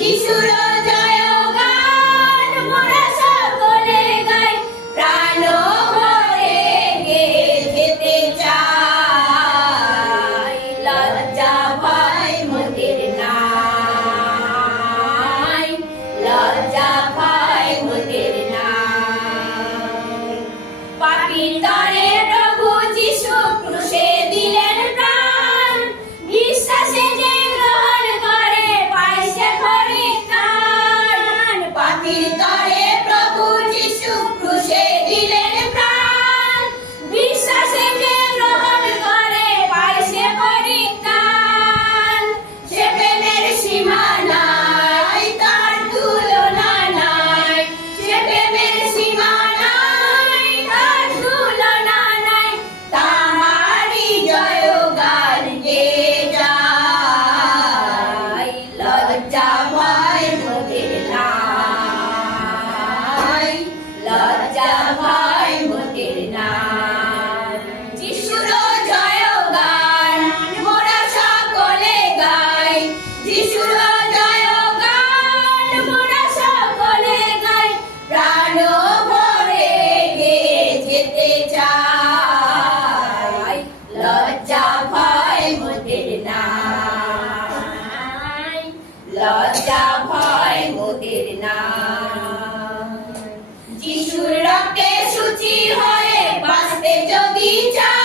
যিশুর জয়গান মোরা সকলে গাই, প্রাণ ভরে গেয়ে যেতে চাই। লজ্জা ভয় মোদের নাই, লজ্জা ভয় মোদের নাই। পাপীর তরে প্রভু যিশু ক্রুশে দিলেন প্রাণ, বিশ্বাসে যে গ্রহণ করে পায় সে পরিত্রাণ। পাপীর তরে প্রভু যিশু ক্রুশে দিলেন প্রাণ, বিশ্বাসে যে গ্রহণ করে পায় সে পরিত্রাণ। সে প্রেমের সীমা নাই, তার তুলনা নাই। সে প্রেমের সীমা নাই, তার তুলনা নাই। তাহারি জয়গান গেয়ে যাই, লজ্জা ভয় মোদের নাই, লজ্জা ভয় মোদের নাই। যিশুর জয়গান মোরা সকলে গাই, যিশুর জয়গান মোরা সকলে গাই। প্রাণ ভরে গেয়ে যেতে চাই, লজ্জা ভয় মোদের নাই, লজ্জা ভয় মোদের নাই। যিশুর রক্তে শুচি হয়ে বাঁচতে যদি চাই,